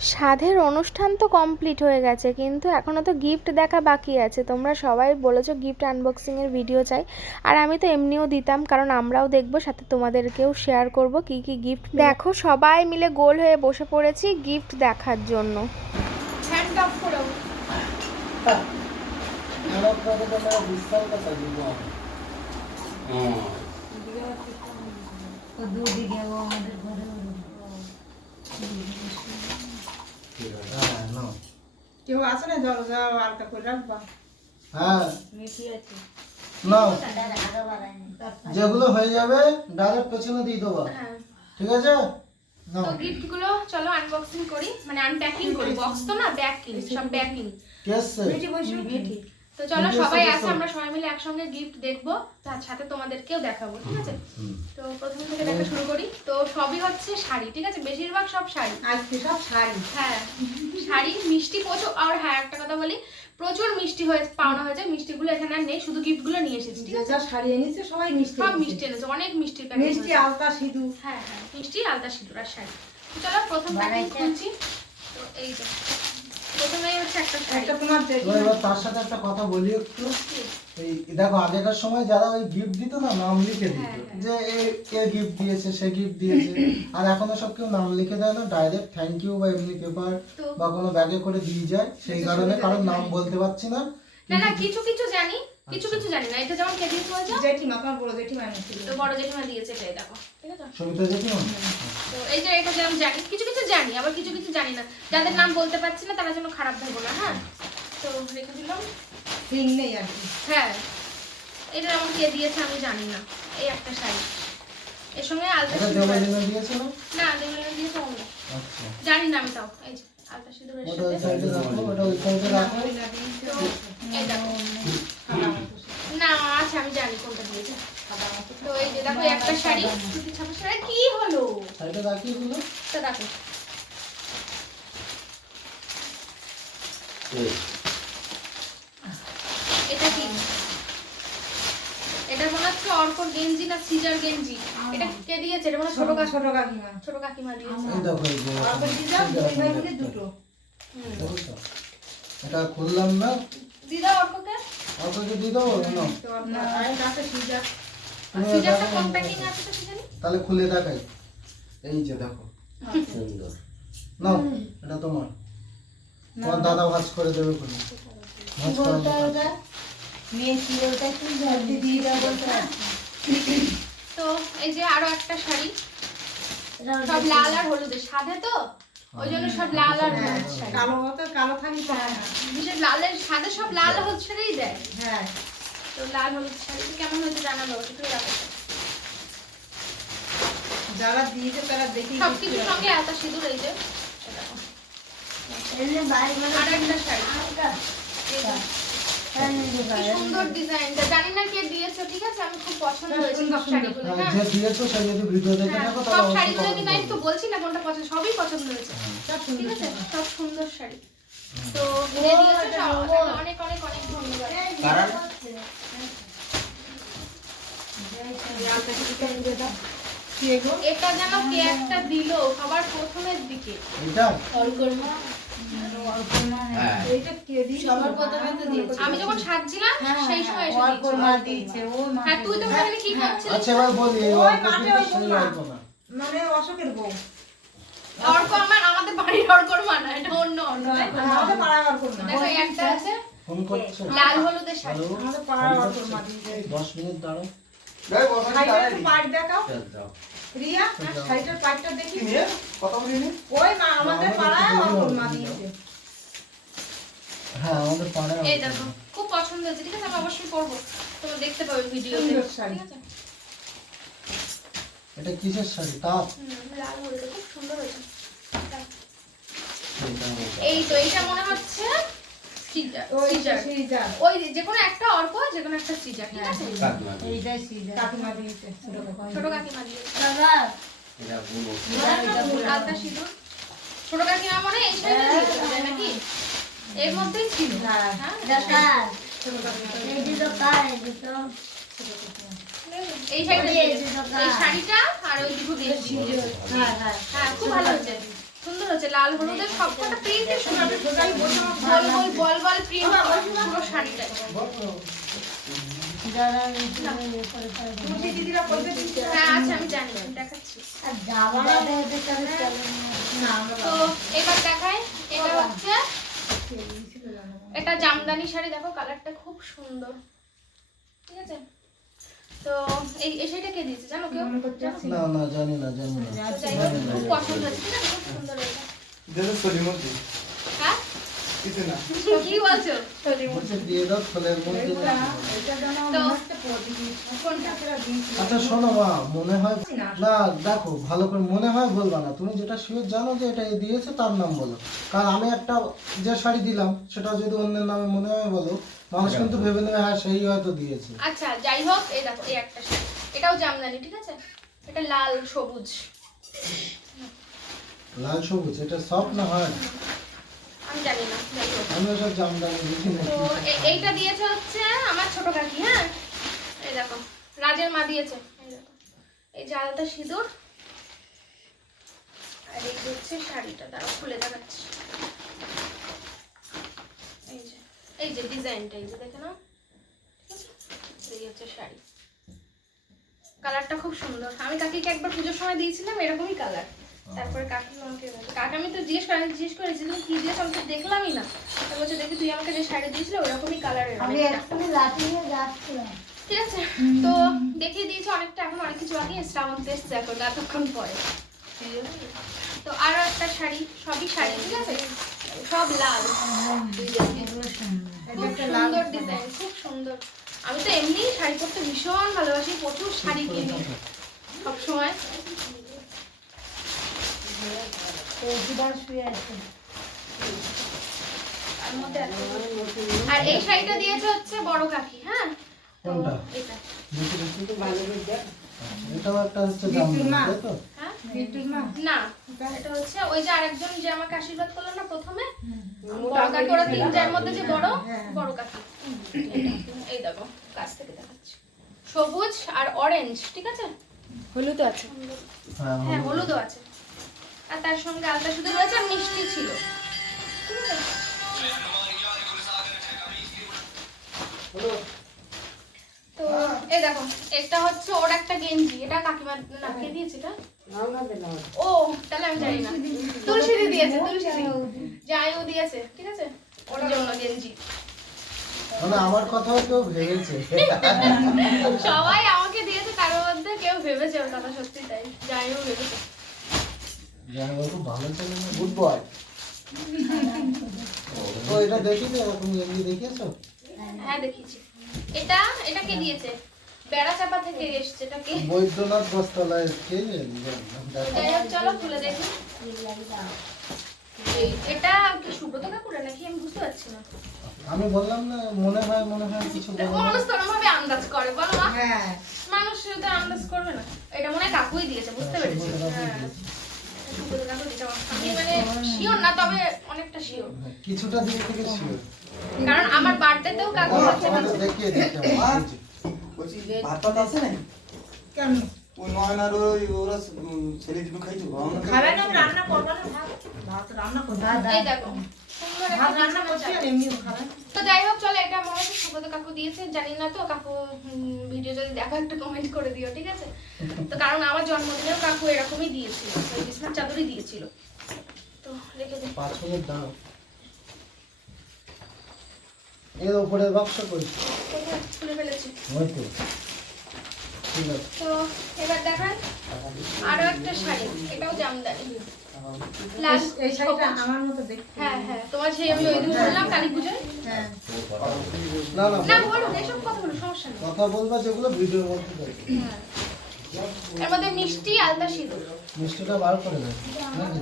সাধের অনুষ্ঠান তো কমপ্লিট হয়ে গেছে, কিন্তু এখনও তো গিফট দেখা বাকি আছে। তোমরা সবাই বলেছো গিফট আনবক্সিংয়ের ভিডিও চাই, আর আমি তো এমনিও দিতাম, কারণ আমরাও দেখবো, সাথে তোমাদেরকেও শেয়ার করব কি কি গিফট। দেখো সবাই মিলে গোল হয়ে বসে পড়েছি গিফট দেখার জন্য। হ্যান্ড অফ করো। কেউ আছে না দরজা আলকা করে রাখবা? হ্যাঁ নাও, যেগুলো হয়ে যাবে ডাইরেক্ট পেছনে দিয়ে দেবো। ঠিক আছে, নাও। তো গিফট গুলো চলো আনবক্সিং করি, মানে আনপ্যাকিং করি। বক্স তো না, প্যাকিং, সব প্যাকিং। কেসে তো চলো সবাই আছে, আমরা সবাই মিলে একসঙ্গে গিফট দেখবো, তার সাথে তোমাদেরকেও দেখাবো। ঠিক আছে, তো প্রথম থেকে দেখা শুরু করি। তো সবই হচ্ছে শাড়ি, ঠিক আছে, বেশিরভাগ সব শাড়ি। আজকে সব শাড়ি। হ্যাঁ শাড়ি, মিষ্টি প্রচুর। আর হ্যাঁ একটা কথা বলি, প্রচুর মিষ্টি হয়েছে, পাওনা হয়েছে। মিষ্টিগুলো এখানে আর নেই, শুধু গিফটগুলো নিয়ে এসেছি। ঠিক আছে, যা শাড়ি এনেছে সবাই মিষ্টি, সব মিষ্টি এনেছে, অনেক মিষ্টির প্যাকেট। মিষ্টি, আলতা, সিঁদুর। হ্যাঁ হ্যাঁ, মিষ্টি, আলতা, সিঁদুর আর শাড়ি। তো চলো প্রথম প্যাকিং খুলছি। তো এই যে প্রথমেই হচ্ছে একটা শাড়ি। একটা তোমার এবার তার সাথে একটা কথা বলি একটু। এই দেখো আগেকার সময় যারা ওই গিফট দিত না, নাম লিখে দিত, যে এ গিফট দিয়েছে, সে গিফট দিয়েছে। আর এখনো সব কেউ নাম লিখে দেয় না, ডাইরেক্ট থ্যাংক ইউ বা এমনি পেপার বা কোনো ব্যাগে করে দিয়ে যায়। সেই কারণে কারণ নাম বলতে পারছি না। না না, কিছু কিছু জানি, কিছু কিছু জানি না। এটা যেমন কেজি বলছো, জেঠিমা, তোমার বড় জেঠিমা এনেছিল। তো বড় জেঠিমা দিয়েছে, এটাই দেখো। ঠিক আছে, সবিতা জেঠিমা। তো এই যে এটা যেমন জানি, কিছু কিছু জানি, আবার কিছু কিছু জানি না। যাদের নাম বলতে পারছি না তারা যেন খারাপ ভাবো না। হ্যাঁ, তো রেখে দিলাম। রিং নেই আর কি। হ্যাঁ, এটা যেমন কে দিয়েছে আমি জানি না। এই একটা শাড়ি, এর সঙ্গে আলতা এটা সিঁদুর আছে। দেবলিনা দিয়েছে না? না দেবলিনা দিয়েছে অন্য, আচ্ছা, জানি না আমি। তাও এই যে আলতা সিঁদুরের ওটা ওই সাথে। সাইডে রাখো, ওটা ওই সাইডে রাখো। তো এই দেখো, না আছে, আমি জানি কোনটা দিয়েছে। তো এই যে দেখো একটা শাড়ি, সুতি ছাপা শাড়ি। কি হলো, সাইডে রাখি এগুলো। তো দেখো এটা কি, এটা মনে হচ্ছে অর্ক গেঞ্জি না সিজার গেঞ্জি। এটা কে দিয়েছে? এটা মনে হয় ছোট কাকিমা। ছোট কাকিমা দিয়েছে। এই দেখো এই যে আর বলি যা দুই ভাই মিলে দুটো। দেখো তো। এটা খুললাম না, দিদা অর্ককে, আপনাকে দিয়ে দেবো না? তো আপনার আই কাছে সিজা। সিজারটা কম প্যাকিং আছে তো কি জানি। তাহলে খুলে দেখাই। এই যে দেখো, সুন্দর। নাও, এটা তোমার। তোমার দাদা ভাঁজ করে দেবে খুলে। ভাঁজ করার দরকার। তো এই যে আরো একটা শাড়ি, সব লাল আর হলুদের সাথে, তো ওই জন্য সব লাল আর হলুদ শাড়ি। কালো মতো কালো থাকি পায় না। বিশেষ লালের সাথে সব লাল হলুদ শাড়িই দেয়। হ্যাঁ, তো লাল হলুদ শাড়ি কেমন হয়েছে জানাবো, একটু দেখো। যারা দিয়েছে তারা দেখি সবকিছুর সঙ্গে এত সিঁদুর। এই যে আর একটা শাড়ি, কি সুন্দর ডিজাইনটা, জানি না কে দিয়েছে। ঠিক আছে, আমি খুব পছন্দ হয়েছে সব শাড়িগুলো। হ্যাঁ, হ্যাঁ যে দিয়েছো সে যদি ভিডিও দেখে হ্যাঁ, থাকো সব তাহলে শাড়িগুলো অবশ্যই কিন্তু আমি তো বলছি না কোনটা পছন্দ, সবই পছন্দ হয়েছে। ঠিক আছে, সব সুন্দর শাড়ি। তো যে দিয়েছে তাকে অনেক অনেক অনেক ধন্যবাদ। এটা যেন কে একটা দিল সবার প্রথমের দিকে। এটা এইটা কে দিয়েছে? সবার প্রথমে তো দিয়েছে। আমি যখন সাজছিলাম সেই সময় এসে দিয়েছে। হ্যাঁ, তুই তো ওখানে কি করছিস? আচ্ছা এবার বলি, এই ওই অল্প মাঠে কিন্তু ওই সেই বৌমা। অল্প না। মানে অশোকের বউ। অর্ক আমাদের বাড়ির অর্ক না, এটা অন্য অর্ক। তাই তো? আমাদের পাড়ার অর্কর মা। দেখো এই একটা আছে ফোন করছো? লাল হলুদের শাড়ি। হ্যালো, আমাদের পাড়ার অর্কর মা দিয়েছে। 10 মিনিট দাঁড়াও। শাড়িটার একটু পাট দেখাও। রিয়া, শাড়িটার পাটটা দেখি। ওই মা আমাদের পাড়ায় অর্কর মা দিয়েছে। হ্যাঁ, আমাদের পাড়ায় এই আছে। দেখো খুব পছন্দ হয়েছে। ঠিক আছে, আমি অবশ্যই করবো, তোমরা দেখতে পাবে ভিডিওতে। সুন্দর শাড়ি। ঠিক আছে, এটা কিসের শাড়ি? তাপ? লাল হলুদে খুব সুন্দর হয়েছে। এই তো এইটা মনে হচ্ছে সিজার। ওই সিজার, সিজা। ওই যে কোনো একটা অর্ক, যে কোনো একটা সিজার। ঠিক আছে, এইটাই সিজা। কাকিমা দিয়েছে। ছোট কাকিমা দিয়েছে। আলতা সিঁদুর ছোট কাকিমা মনে এই শাড়িটা দিয়েছে নাকি? এর মধ্যেই ছিল। হ্যাঁ। হ্যাঁ, ছোট কাকিমা। এই শাড়িটা দিয়েছে। এই শাড়িটা আর ওই দুটো দিয়েছি। হ্যাঁ খুব ভালো হয়েছে, সুন্দর হচ্ছে, লাল হলুদের সবকটা প্রিন্ট সুন্দর, গোল গোল বল বল প্রিন্ট পুরো শাড়িটায়। হ্যাঁ আচ্ছা আমি জানি, দেখাচ্ছি। তো এবার দেখাই, এটা হচ্ছে এটা জামদানি শাড়ি, দেখো কালারটা খুব সুন্দর, ঠিক আছে। তো এই শাড়িটা কে দিয়েছে জানো কেউ? না না জানি না তো যাই হোক, খুব পছন্দ হচ্ছে, ঠিক আছে, খুব সুন্দর এটা। হ্যাঁ কি বলছো? বলছে দিয়ে দাও ফলের মধ্যে। তো কোনটা? আচ্ছা শোনো মা, মনে হয় না, দেখো ভালো করে মনে হয় বলবা না, তুমি যেটা শিওর জানো যে এটা এ দিয়েছে তার নাম বলো। কারণ আমি একটা যে শাড়ি দিলাম সেটা যদি অন্যের নামে মনে হয় বলো, মানুষ কিন্তু ভেবে নেবে হ্যাঁ সেই হয়তো দিয়েছে। আচ্ছা যাই হোক, এই দেখো এই একটা শাড়ি, এটাও জামদানি, ঠিক আছে, এটা লাল সবুজ। লাল সবুজ, এটা সফট না হার্ড? আমি জানি না, যাই হোক। আমি ওসব জামদানি দেখি না। তো এইটা দিয়েছে হচ্ছে আমার ছোট কাকি, হ্যাঁ এই দেখো রাজের মা দিয়েছে, এই দেখো এই যে আলতা সিঁদুর, আর এই যে হচ্ছে শাড়িটা, দাঁড়াও খুলে দেখাচ্ছি। এই যে ডিজাইনটা, এই যে দেখে নাও, ঠিক আছে, এই হচ্ছে শাড়ি, কালারটা খুব সুন্দর। আমি কাকিকে একবার পুজোর সময় দিয়েছিলাম এরকমই কালার, তারপরে কাকি আমাকে কাকি, আমি তো জিজ্ঞেস করেছি তুমি কি দিয়েছো, আমি তো দেখলামই না। তো বলছে দেখি তুই আমাকে যে শাড়ি দিয়েছিলে ওরকমই কালারের, ঠিক আছে। তো দেখিয়ে দিয়েছি অনেকটা, এখন অনেক কিছু বাকি, শ্রাবণ এসছে এখন এতক্ষণ পরে। তো আরো একটা শাড়ি, সবই শাড়ি, ঠিক আছে, সব লাল, খুব সুন্দর ডিজাইন, খুব সুন্দর। আমি তো এমনি শাড়ি পরতে ভীষণ ভালোবাসি, প্রচুর শাড়ি কিনি সবসময়। আর এই শাড়িটা দিয়েছে হচ্ছে বড় কাকি, হ্যাঁ তো কোনটা? এটা এটাও একটা হচ্ছে জামদানি, তাই তো? হ্যাঁ না, এটা হচ্ছে ওই যে আরেকজন যে আমাকে আশীর্বাদ করলো না প্রথমে, বড় কাকি, ওরা তিনটার মধ্যে যে বড় কাকি, এই দেখো কাছ থেকে দেখাচ্ছি, সবুজ আর অরেঞ্জ, ঠিক আছে, হলুদ আছে, হ্যাঁ হলুদও আছে, আর তার সঙ্গে আলতা সিঁদুর রয়েছে, আর মিষ্টি ছিল, ঠিক আছে। তো এই দেখো এটা হচ্ছে ওর একটা গেঞ্জি, এটা কাকিমা না কে দিয়েছে এটা? ও তাহলে আমি জানি না, তুলসী দি দিয়েছে, তুলসী দি যাইও দিয়েছে, ঠিক আছে, ওর জন্য গেঞ্জি। মানে আমার কথাও কেউ ভেবেছে। সবাই আমাকে দিয়েছে, তার মধ্যে কেউ ভেবেছে ওর কথা, সত্যি তাই, যাইও ভেবেছে। যাই হোক, খুব ভালো ছেলে না, গুড বয়। তো এটা দেখিস, এরকম গেঞ্জি দেখিয়েছো? হ্যাঁ দেখিয়েছি। এটা কে দিয়েছে? বেড়াচাপা থেকে এসেছে, এটা কে? বৈদ্যনাথ বস্ত্রালয় কে? যাই হোক চলো খুলে দেখি। এটা কি সুব্রত কাকুরা নাকি, আমি বুঝতে পারছি না। আমি বললাম না, মনে হয় কিছু বলে। মানুষ তো ওরকম ভাবে আন্দাজ করে, বলো না? মানুষ তো আন্দাজ করবে না। এটা মনে হয় কাকুই দিয়েছে, বুঝতে পেরেছি। হ্যাঁ সুব্রত কাকু দিয়েছে, আমি মানে শিওর না, তবে অনেকটা শিওর। কিছুটা দিক থেকে শিওর, কারণ আমার বার্থডেতেও কাকু হচ্ছে না। দেখিয়ে দিতে বলছি ভাতটা আছে না কেন ওই নয়নার ওই ওরা ছেলে দুটো খাইতো খাবে না, রান্না করবে না, ভাত রান্না করবে, এই দেখো সুন্দর একটা ভাত রান্না করছি আর এমনিও খাবে। তো যাই হোক চলো, এটা মনে হচ্ছে সুব্রত কাকু দিয়েছে, জানি না তো কাকু, ভিডিও যদি দেখো একটু কমেন্ট করে দিও, ঠিক আছে। তো কারণ আমার জন্মদিনেও কাকু এরকমই দিয়েছিল, ওই বিছানার চাদরই দিয়েছিল, তো রেখে দিই। 5 মিনিট দাও। এর উপরের বাক্স কই? কোথায় খুলে ফেলেছি। ওই তো, ঠিক আছে। তো এবার দেখান আরো একটা শাড়ি, এটাও জামদানি, লাল এই শাড়িটা আমার মতো দেখতে। হ্যাঁ হ্যাঁ, তোমার সেই আমি ওই দিন বললাম কালী পুজোয়। হ্যাঁ না না, না বলুন, এসব কথা বলুন, সমস্যা নেই। কথা বলবা যেগুলো ভিডিওর মধ্যে দেখো। হ্যাঁ। এর মধ্যে মিষ্টি আলতা সিঁদুর, মিষ্টিটা বার করে দাও নাকি?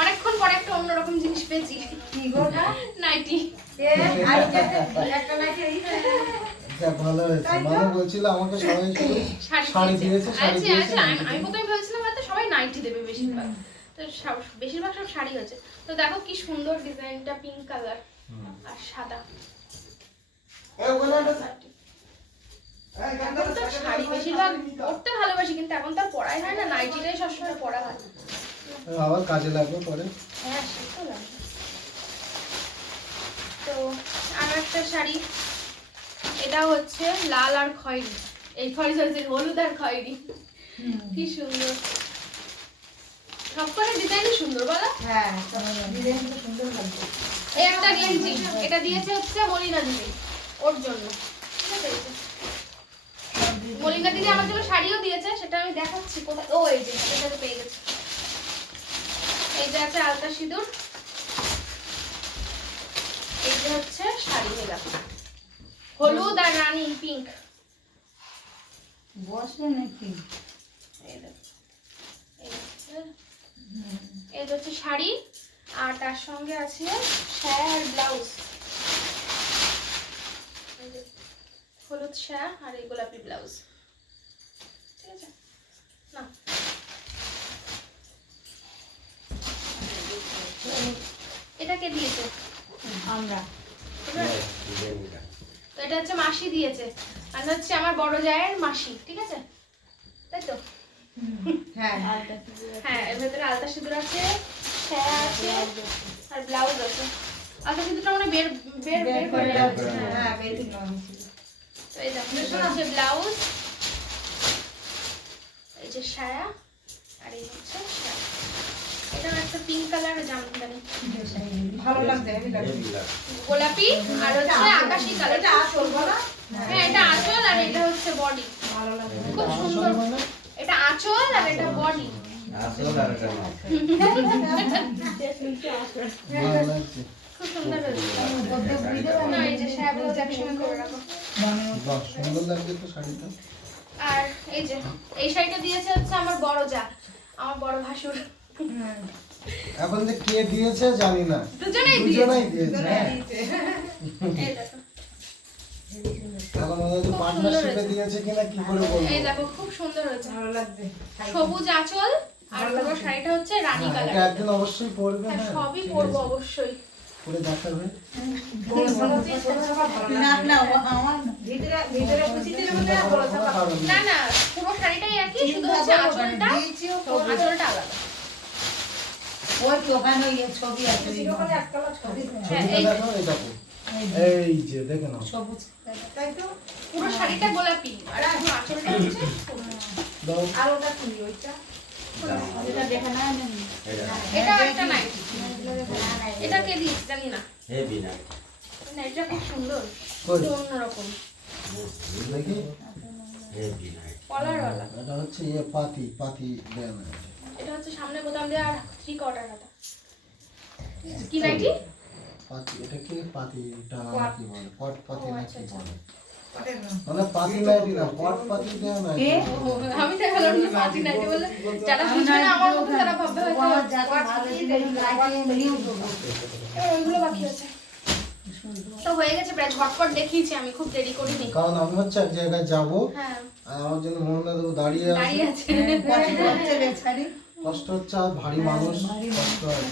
অনেকক্ষণ পরে একটা অন্যরকম জিনিস পেয়েছি, কি গো নাইটি। একটা নাকি যাক, ভালো হয়েছে। মানে বলছিল আমাকে সবাই শুধু শাড়ি দিয়েছে, শাড়ি আচ্ছা দিয়েছে। আচ্ছা, আমি প্রথমে ভেবেছিলাম হয়তো সবাই নাইটি দেবে বেশিরভাগ, তো বেশিরভাগ সব শাড়ি হয়েছে। তো দেখো কি সুন্দর ডিজাইনটা, পিঙ্ক কালার আর সাদা। এখন তো শাড়ি বেশিরভাগ পরতে ভালোবাসি, কিন্তু এখন তো আর পরাই হয় না, নাইটিটাই সবসময় পরা হয়। আবার কাজে লাগবে পরে। হ্যাঁ সে তো লাগবে। তো আর একটা শাড়ি, এটা হচ্ছে লাল আর খয়েরি, এই খয়েরি হলুদ আর খয়েরি, কি সুন্দর। সবকটা ডিজাইনই সুন্দর বলো। হ্যাঁ ডিজাইনটা সুন্দর লাগছে। এই একটা গেঞ্জি, এটা দিয়েছে হচ্ছে মলিনা দিদি ওর জন্য, ঠিক আছে। এই যে মলিনা দিদি আমার জন্য শাড়িও দিয়েছে, সেটা আমি দেখাচ্ছি কোথায়। ও এই যে এটা তো পেয়ে গেছে। এই যে আছে আলতা সিঁদুর, এই যে হচ্ছে শাড়ি, হয়ে গেল হলুদ আর রানী পিঙ্ক। বসে নাকি? এই দেখো, এই হচ্ছে শাড়ি, আর তার সঙ্গে আছে শাড়ি আর ব্লাউজ, হলুদ শাড়ি আর এই গোলাপি ব্লাউজ, ঠিক আছে না। এটা কে দিয়েছে? আমরা তো এটা হচ্ছে মাসি দিয়েছে, আর হচ্ছে আমার বড় জায়ের মাসি, ঠিক আছে, তাই তো। হ্যাঁ হ্যাঁ এর ভেতরে আলতা সিঁদুর আছে, শাড়ি আছে আর ব্লাউজ আছে। আলতা সিঁদুরটা মানে বের বের বের করে রাখছে। হ্যাঁ বের দিলাম। তো এই দেখো, এটা হচ্ছে ব্লাউজ, এই যে সায়া, আর এই হচ্ছে শাড়ি। এটা একটা পিঙ্ক কালার জামদানি, ভালো লাগছে, হেভি লাগছে। গোলাপি আর হচ্ছে আকাশি কালার। এটা আসল বলা? হ্যাঁ এটা আঁচল আর এটা হচ্ছে বডি, ভালো লাগছে। খুব সুন্দর। মানে এটা আঁচল আর এটা বডি, ভালো লাগছে। খুব সুন্দর হয়েছে। না এই যে সায়া ব্লাউজ একসঙ্গে করে রাখো। বাহ, সুন্দর লাগছে তো শাড়িটা। আর এই যে এই শাড়িটা দিয়েছে হচ্ছে আমার বড় যা, আমার বড় ভাসুর। এখন যে কে দিয়েছে জানি না, দুজনেই দুজনেই দিয়েছে। দিয়েছে। হ্যাঁ। এই দেখো, এখন ওদের পার্টনারশিপে দিয়েছে কিনা কি করে বলবো। এই দেখো খুব সুন্দর হয়েছে। ভালো লাগছে। সবুজ আঁচল আর পুরো শাড়িটা হচ্ছে রানী হ্যাঁ, এটা কালার। একদিন অবশ্যই পরবে। হ্যাঁ হ্যাঁ সবই ঠিক পরবো আছে। অবশ্যই। পরে দেখাবে। না না আমার ভিতরে ভিতরে কুচিতে মধ্যে বড় কোনো ছাপা। কারণ নেই। না না পুরো শাড়িটাই একই, শুধু হচ্ছে আঁচলটা, আঁচলটা আলাদা। ওই দোকানে ওই ছবি আছে ওখানে একতলা ছবি। হ্যাঁ, ছবিটা এই- দেখো, এই দেখো। এই যে দেখে নাও। সবুজ তাই তো। পুরো শাড়িটা গোলাপি আর শুধু আঁচলটা হচ্ছে সবুজ। দাও। আর ওটা কি ওইটা? এটা দেখে না আমি। এটাও একটা নাইটি, এটা কে দিয়েছে জানি না। নাইটিটা খুব সুন্দর, কই? একটু অন্যরকম দেখি। কলার ওয়ালা। এটা হচ্ছে পাতি দেয়া না। এটা হচ্ছে সামনে বোতাম দেওয়া আর 3 কোয়ার্টার কাটা। কি নাইটি? পাতি, এটা কি পাতি টানা নাকি বলে? পট পাতি ও, নাকি আচ্ছা, আচ্ছা। বলে? মানে পাতি নাইটি না, পট পাতি দেয়া না। আমি তো ভালো না পার্টি নাইটি বলে, যারা বুঝবে না আমার মতো তারা ভাববে হয়তো এবার ওইগুলো বাকি আছে। তো হয়ে গেছে প্রায়, ঝটপট দেখিয়েছি আমি, খুব দেরি করিনি। কারণ আমি হচ্ছে এক জায়গায় যাবো, হ্যাঁ আর আমার জন্য মোহনা দেবো দাঁড়িয়ে দাঁড়িয়ে আছে। আছে। কষ্ট হচ্ছে, আর ভারী মানুষ, কষ্ট হয়।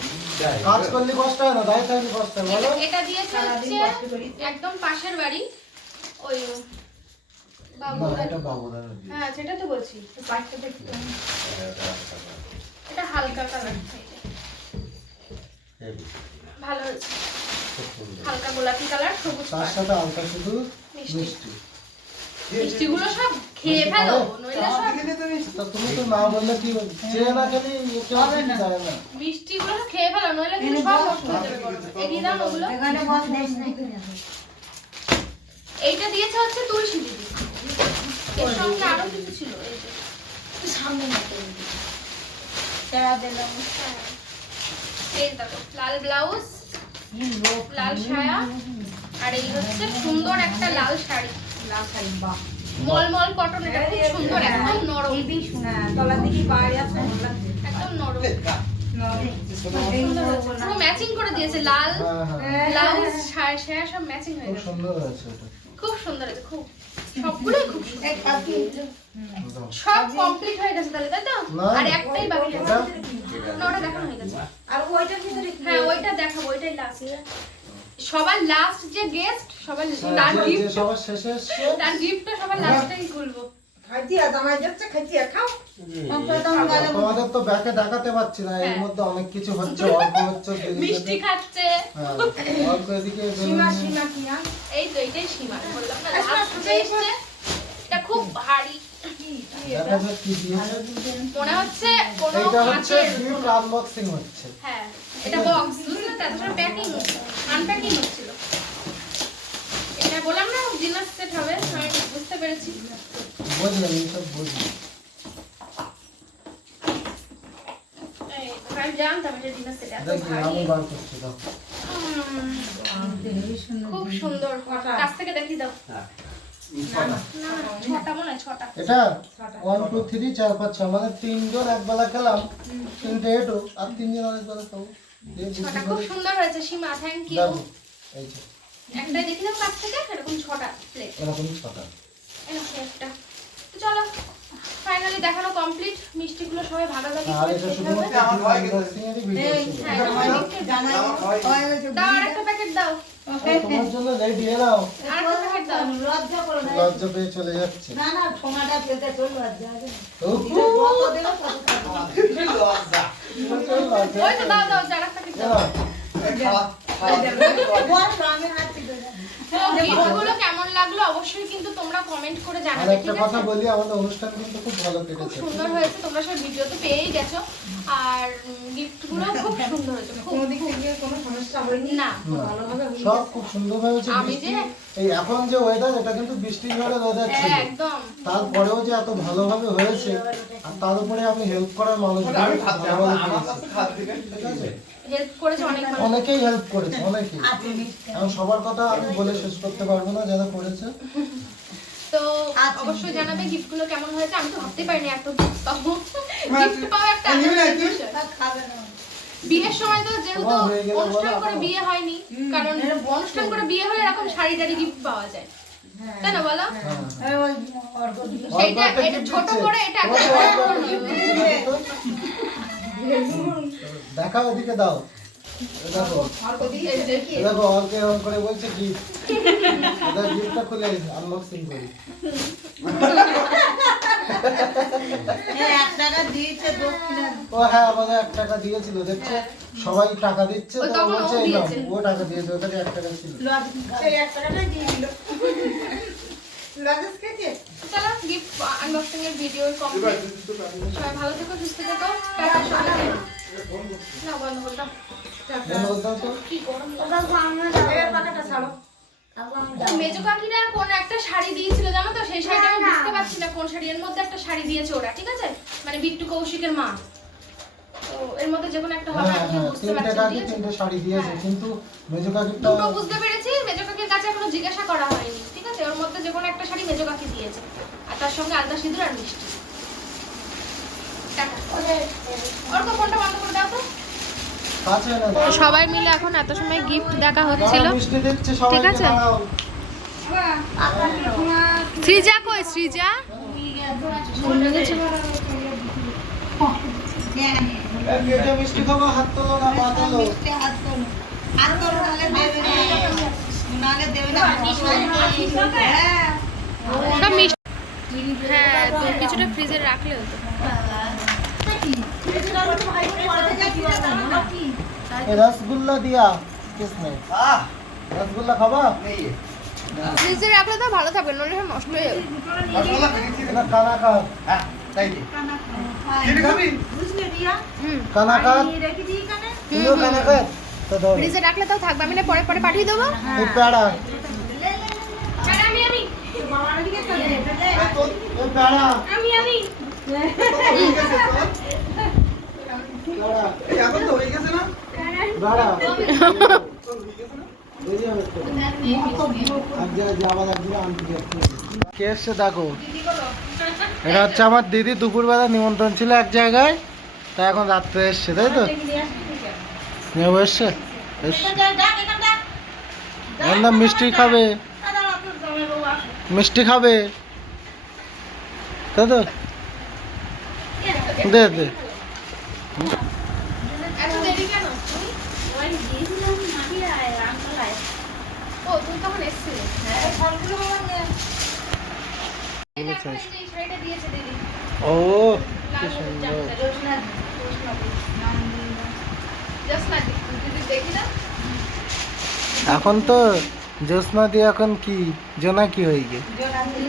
কাজ করলে কষ্ট হয় না, দাঁড়িয়ে থাকলে কষ্ট হয় বলো। এটা দিয়েছে হচ্ছে একদম পাশের বাড়ি, ওই না, বাবুদার। এটা বাবুদার। হ্যাঁ সেটা তো বলছি। এটা হালকা কালার, ভালো হয়েছে, হালকা গোলাপি কালার, সবুজ তার পাড়। সাথে আলতা শুধু মিষ্টি। মিষ্টি। মিষ্টিগুলো সব খেয়ে ফেলো, নইলে সব তা তুমি তো না বললে কি চেয়ে না খেলে কেউ কিছু যায় না। মিষ্টিগুলো সব খেয়ে ফেলো, নইলে কিন্তু সব নষ্ট হয়ে যাবে গরমে। এগিয়ে দাও না ওগুলো। এইটা দিয়েছে হচ্ছে তুলসী দিদি, এর সঙ্গে আরো কিছু ছিল, এই যে সামনে মতো তেরা দিলাম। হ্যাঁ। এই দেখো লাল ব্লাউজ, লাল সায়া, আর এই হচ্ছে সুন্দর একটা লাল শাড়ি, লাল শাড়ি বাহ। মলমল কটন, এটা খুব সুন্দর, একদম নরম, হ্যাঁ তলা দিকে পাড়ি আছে ভালো লাগছে। একদম নরম, সুন্দর পুরো ম্যাচিং করে দিয়েছে, লাল হ্যাঁ হ্যাঁ, ব্লাউজ সায়া সব ম্যাচিং হয়ে খুব গেছে, সুন্দর হয়েছে এটা। খুব সুন্দর হয়েছে, খুব সবগুলোই খুব সুন্দর। একদম। সব কমপ্লিট হয়ে গেছে তাহলে, তাই তো? না, আর একটাই বাকি আছে, ওটা? না ওটা দেখানো হয়ে গেছে। আর ওইটার ভিতরে কি? হ্যাঁ ওইটা দেখাবো, ওইটাই লাস্ট। সবার লাস্ট যে গেস্ট সবার তার যে গিফট সবার শেষে এসছে তার গিফটটা সবার লাস্টেই খুলবো। খাইতিয়া জামাই যাচ্ছে খাইতিয়া খাও তোমাদের তো ব্যাকে দেখাতে পারছি না, এর মধ্যে অনেক কিছু হচ্ছে, অল্প হচ্ছে মিষ্টি খাচ্ছে। হ্যাঁ, অল্প এদিকে সীমা সীমা কি না এই তো এটাই সীমা বললাম না লাস্ট যে এসছে এটা খুব ভারী। দেখা যাক কি দিয়েছে। মনে হচ্ছে কোনো এইটা হচ্ছে কাচের গিফট আনবক্সিং হচ্ছে। হ্যাঁ এটা বক্স বুঝলে তো এতটা প্যাকিং আনপ্যাকিং হচ্ছিল। এটা বললাম না ডিনার সেট হবে আমি বুঝতে পেরেছি। বুঝলাম, এইসব বুঝলাম। এই তো আমি জানতাম এটা ডিনার সেট এত দেখি ভারী। আমি বার করছি, দাও। খুব সুন্দর কাছ থেকে দেখি দাও। না না ছটা মনে হয় ছটা। এটা 1 2 3 4 5 6 মানে তিনজন একবেলা খেলাম, তিনটে এটো আর তিনজন আরেকবেলা খাবো। দিয়ে ছটা বুঝি খুব করে সুন্দর হয়েছে সীমা থ্যাংক ইউ। দাও। এই যে একটাই দেখি দাও কাছ থেকে এরকম ছটা প্লেট এরকম ছটা। এনেছি একটা। তো চলো ফাইনালি দেখানো কমপ্লিট। মিষ্টিগুলো সবাই ভাগাভাগি আর করে এটা খেতে শুধুমাত্র হবে। আমার ভাই আনবক্সিং এরই ভিডিও ছিল। হ্যাঁ এটা তোমার দিকে জানাই আমার খাওয়াই দাও আরেকটা প্যাকেট দাও। আর তোমার জন্য রেডি এলাও, আরেকটা প্যাকেট দাও। লজ্জা করো না লজ্জা পেয়ে চলে যাচ্ছে। না না ঠোঙাটা ফেলতে চল লজ্জা আছে উফ, যত দেবে তত খাবো। লজ্জা লজ্জা ওই তো দাও দাও আরেকটা প্যাকেট দাও। দাও। বল আমি হাত দিতে তো গিফটগুলো কেমন লাগলো অবশ্যই কিন্তু তোমরা কমেন্ট করে আর জানাবে একটা ঠিক কথা আছে। বলি, আমাদের অনুষ্ঠান কিন্তু খুব ভালো খুব কেটেছে। সুন্দর হয়েছে তোমরা সব ভিডিওতে পেয়েই গেছো আর গিফটগুলো খুব সুন্দর হয়েছে খুব কোনো দিক থেকে কোনো সমস্যা হয়নি না ভালোভাবে হয়ে সব খুব সুন্দরভাবে হয়েছে। আমি বৃষ্টি, যে- এই এখন যে ওয়েদার, এটা কিন্তু বৃষ্টির ঝড়ের ওয়েদার ছিল, হ্যাঁ একদম তারপরেও যে এত ভালোভাবে হয়েছে, আর তার উপরে আমি হেল্প করার মানুষ আমি খাচ্ছি, আমার কাছে খাত দিবেন। ঠিক আছে, হেল্প করেছে অনেক মানুষ। অনেকেই হেল্প করেছে, অনেকেই। এখন সবার কথা আমি বলে শেষ করতে পারবো না যারা করেছে। তো অবশ্যই জানাবে গিফটগুলো কেমন হয়েছে। আমি তো ভাবতে পারিনি এত গিফট পাবো। গিফট পাওয়া একটা আনন্দের বিষয়। খাবে না বিয়ের সময় তো যেহেতু তোমার হয়ে গেলে অনুষ্ঠান বলো, করে এখনো। বিয়ে হয়নি, কারণ অনুষ্ঠান করে বিয়ে হলে এরকম শাড়ি টাড়ি গিফট পাওয়া যায়, তাই না বলো? হ্যাঁ। ওই অর্ঘ দিয়ে সেইটা অল্প একটা এটা gift ছোট দিচ্ছে। করে এটা একটা তোমাকে অল্প বড় একটা gift করে দিচ্ছে, দেখো তো। দেখাও, ওদিকে দাও। এ দেখো, অর্ঘ দিয়ে এ দেখো, অল্প এরকম করে বলছে গিফট। এটা গিফটটা খুলে আনবক্সিং করি। 1 টাকা দিয়েছে দক্ষিণে ও হ্যাঁ, আমাদের 1 টাকা দিয়েছিল, দেখছে সবাই টাকা দিচ্ছে, ওই তো তখন ও বলছে এই নাও, দিয়েছে। ও টাকা দিয়েছে, ওখানে 1 টাকা ছিল। সেই 1 টাকাটাই দিয়ে দিল লজেস খেয়েছে চলো গিফট আনবক্সিং এর ভিডিও কমপ্লিট। সবাই ভালো থেকো সুস্থ থেকো টাটা সবাইকে। না বন্ধ করে দাও। মনে বলতাম তো, কি গরম এর পাকাটা ছাড়ো মেজো কাকিরা কোন একটা শাড়ি দিয়েছিল জানো তো, সেই শাড়িটা আমি বুঝতে পারছি না কোন শাড়ি। এর মধ্যে একটা শাড়ি দিয়েছে ওরা, ঠিক আছে, মানে বিট্টু কৌশিকের মা। তো এর মধ্যে যে কোনো একটা হবে, হ্যাঁ আমি হ্যাঁ, বুঝতে 3টে পারছি কাকি দিয়েছে। 3টে শাড়ি দিয়েছে, কিন্তু মেজো কাকিটা দুটো বুঝতে পেরেছি, মেজো কাকির কাছে এখনো জিজ্ঞাসা করা হয়নি, ঠিক আছে। ওর মধ্যে যে কোনো একটা শাড়ি মেজো কাকি দিয়েছে, আর তার সঙ্গে আলতা সিঁদুর আর মিষ্টি। টাটা। ওর তো ফোনটা বন্ধ করে দাও তো। কাছে না। সবাই মিলে এখন এত সময় গিফট দেখা দাঁড়াও, মিষ্টি দিচ্ছে সবাইকে, ঠিক আছে। দাঁড়াও। সৃজা কই সৃজা? কে কে মিষ্টি খাবো, হাত তোলো না পা তোলো। সব মিষ্টি, হ্যাঁ তো কিছুটা ফ্রিজে রাখলে হতো। ये रसगुल्ला दिया किसने? আহ रसगुल्ला खावा? নেই ফ্রিজে রাখলে তো ভালো থাকবে, নইলে সব নষ্ট হয়ে যাবে। রসগোল্লা খেয়েছি ना खाना खा, হ্যাঁ তাই দি চিনি খাবি হুম खाना खा, तुमको खाना खा, तो दो। ফ্রিজে রাখলে তাও থাকবে, আমি না পরে পরে পাঠিয়ে দেবো। ये पेड़ा, আরে আমি ये पेड़ा, पेड़ा, এই এখন তো হয়ে গেছে না पेड़ा। তো হয়ে গেছে না বেরিয়ে হবে তো। আবার একদিন আনতে যাচ্ছি। কে এসছে দেখো, এটা হচ্ছে আমার দিদি, দুপুরবেলা নিমন্ত্রণ ছিল এক জায়গায়, তা এখন রাত্রে এসছে, তাই তো? নেবো এসছে, এর নাম মিষ্টি খাবে, মিষ্টি খাবে, তাই তো? দে দে, এত দেরি কেন? ও তুমি তখন এসেছিলে। এই ফলগুলো বাবা নিয়ে এই শাড়িটা দিয়েছে দিদি। ও লাল কি হলুদ সুন্দর। জামাটা, জোসনা দি। জোসনা দি, দিদি দেখি না? এখন তো জ্যোৎস্না দিয়ে এখন কি জোনাকি হয়ে গে জোনাকি